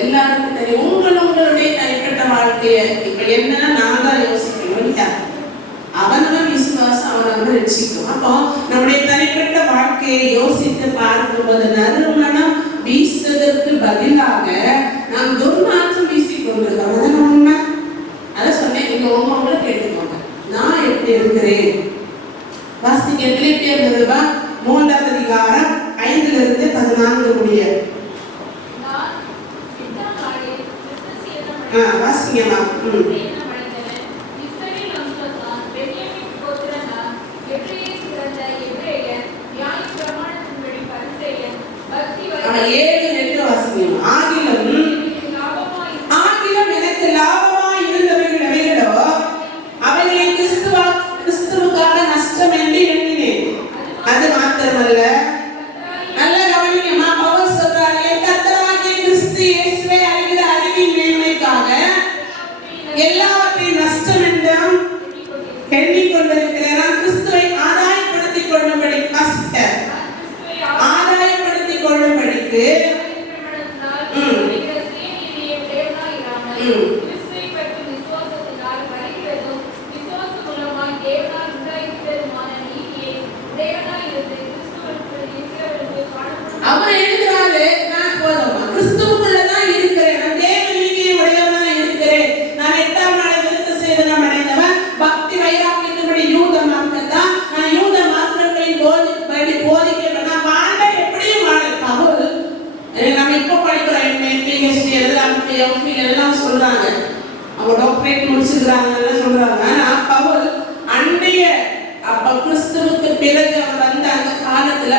எல்லாருக்கும் தெரியும். உங்களுடைய தனிப்பட்ட வாழ்க்கைய இப்ப என்னன்னா நான் தான் யோசிக்கணும் இல்லையா? அவன் விசுவாசம் அவன் ரட்சிக்கும். அப்போ நம்முடைய தனிப்பட்ட வாழ்க்கையை யோசித்து பார்க்கும்போது நறுமணம் வீசுவதற்கு பதிலாக நாம் துர்நாற்றம் வீசிக்கொண்டிருக்கோம். உண்மை. அதை சொன்னேன். நீங்க உங்களை கேட்டுக்கோங்க, நான் எப்படி இருக்கிறேன்? வாசிங்க பிலிப்பியர் 3ஆம் அதிகாரம் 5-14 முடிய வாசிங்கம்மா. ஆகிலும் எனக்கு லாபமாய் இருந்தவைகள் எவைகளோ அவைகளை கிறிஸ்துவுக்காக நஷ்டம் என்று எண்ணினேன். அது மாத்திரமல்ல, நல்ல கவனிங்கம்மா, பவுல் சொல்றாரு, என் கர்த்தராகிய கிறிஸ்து இயேசுவை அறிகிற அறிவின் மேன்மைக்காக எல்லாவற்றையும் நஷ்டம் என்றும் எண்ணிக்கொண்டிருக்கிறேன். நான் கிறிஸ்துவை ஆதாயப்படுத்திக் கொள்ளும்படி ஆதாயப்படுத்திக் கொள்ளும்படிக்கு அவர் எழுதுறாரு, நான் போதும் கிறிஸ்துவுக்குள்ளதான் இருக்கிறேன், நான் தேவ நீதியை உடையவனா இருக்கிறேன், நான் 8ஆம் நாளை விருத்த சேதனம் அடைந்தவன், பக்தி வைராக்கியத்தின்படி யூத மார்க்கத்தான், நான் யூத மார்க்கங்களின் போதிக்கிறேன், நான் வாழ எப்படியும் வாழ. பவுல் நம்ம இப்ப படிக்கிறோம், PhD எழுதலாம், MPhil எல்லாம் சொல்றாங்க, அவங்க டாக்டரேட் முடிச்சிருக்கிறாங்க எல்லாம் சொல்றாங்க. ஆனா பவுல் அன்றைய அப்ப கிறிஸ்துவுக்கு பிறகு அவர் வந்த அந்த காலத்துல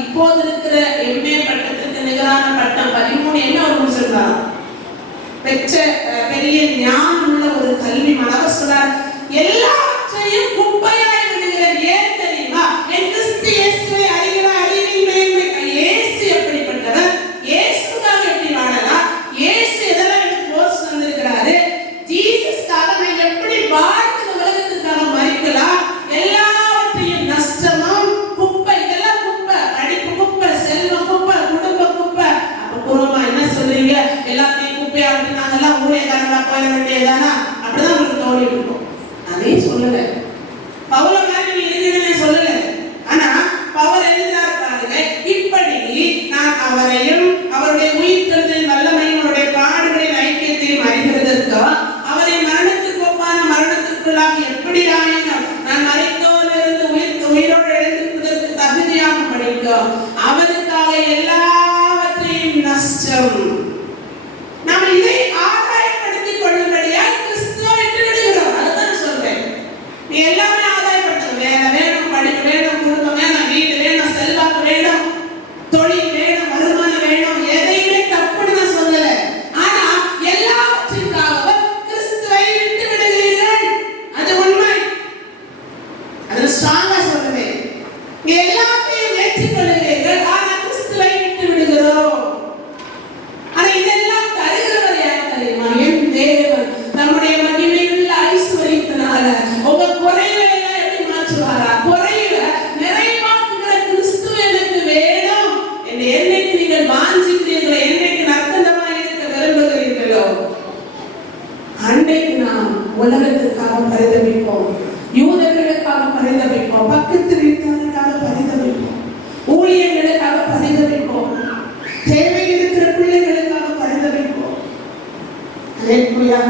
இப்போது இருக்கிற MA பட்டத்துக்கு நிகரான பட்டம் 13 என்ன அவர் முடிச்சிருக்காங்க. பெற்ற பெரிய ஞானம் உள்ள ஒரு கல்வி மாணவர் சொல்றார், எல்லாவற்றையும் குப்பையாய் விடுகிறேன். ஏன் தெரியுமா? என் கிறிஸ்து இயேசுவை அறிகிற அறிவின் மேன்மை. இயேசு எப்படிப்பட்டவர்? இயேசுக்காக எப்படி வாழலாம்? இயேசு எதெல்லாம் எனக்கு கோர்ஸ் வந்திருக்கிறாரு? ஜீசஸ்க்காக நான் எப்படி வாழ்ந்து உலகத்துக்காக மறிக்கலாம்? எல்லாவற்றையும் நஷ்டமும் குப்பை. இதெல்லாம் குப்பை, படிப்பு குப்பை, செல்வம் குப்பை, குடும்ப குப்பை. அப்ப பூர்வமா என்ன சொல்றீங்க? எல்லாத்தையும் குப்பையா விட்டு நாங்கெல்லாம் ஊழியக்காரங்களா போயிட வேண்டியதானா? அப்படிதான் உங்களுக்கு தோணி இருக்கும். அதே சொல்லல, பவுல மாதிரி நீ எழுதினே சொல்லல. ஆனா பவுல் எழுதினார் பாருங்க, இப்படி நான் அவரையும் அவருடைய உயிர்த்தெழுதலின் வல்லமையும் அவருடைய பாடுகளின் ஐக்கியத்தையும் அறிகிறதற்கோ அவரை மரணத்துக்கு ஒப்பான மரணத்துக்குள்ளாக எப்படி ஆயினும் நான் மரித்தோரிலிருந்து உயிரோடு எழுந்திருப்பதற்கு தகுதியாக படிக்கும் அவருக்காக எல்லாவற்றையும் நஷ்டம். நாம் இதை ஆதாயப்படுத்திக் கொள்ளும்படியா கிறிஸ்துவை விட்டு விடுகிறோம். அதுதான் சொல்றேன். நீ எல்லாமே ஆதாயப்படுத்த, வேலை வேணும், படிப்பு வேணும், குடும்பம் வேணும், வீடு வேணும், செல்வாக்கு வேணும், தொழில் வேணும், வருமானம் வேணும், எதையுமே தப்புன்னு நான் சொல்லல. ஆனா எல்லாவற்றிற்காக கிறிஸ்துவை விட்டு விடுகிறீர்கள். அது உண்மை. அது ஸ்ட்ராங்கா சொல்லுவேன். நீ எல்லாத்தையும் ஏற்றுக்கொள்கிறீர்கள், ஆனா கிறிஸ்துவை விட்டு விடுகிறோம். ஆனா இதெல்லாம் தருகிறவர் யார் தெரியுமா? என் தேவன். நம்முடைய மகிமையுள்ள ஐஸ்வரியத்தினால உங்க குறைகளை எல்லாம் எப்படி மாற்றுவாரா? குறையில நிறைவாக்குகிற கிறிஸ்து எனக்கு வேணும் என்று என்னைக்கு நீங்கள் வாஞ்சிக்கிறீர்களோ, என்னைக்கு நர்த்தனமாய் இருக்க விரும்புகிறீர்களோ, அன்றைக்கு நாம் உலகத்திற்காக பரிதபிப்போம், யூதர்களுக்காக பரிதபிப்போம், பக்கத்து வீட்டாருக்காக பரிதபிப்போம், ஊழியர்களுக்காக பரிதபிப்போம், தேவை இருக்கிற பிள்ளைகளுக்காக பரிதபிப்போம். அல்லேலூயா.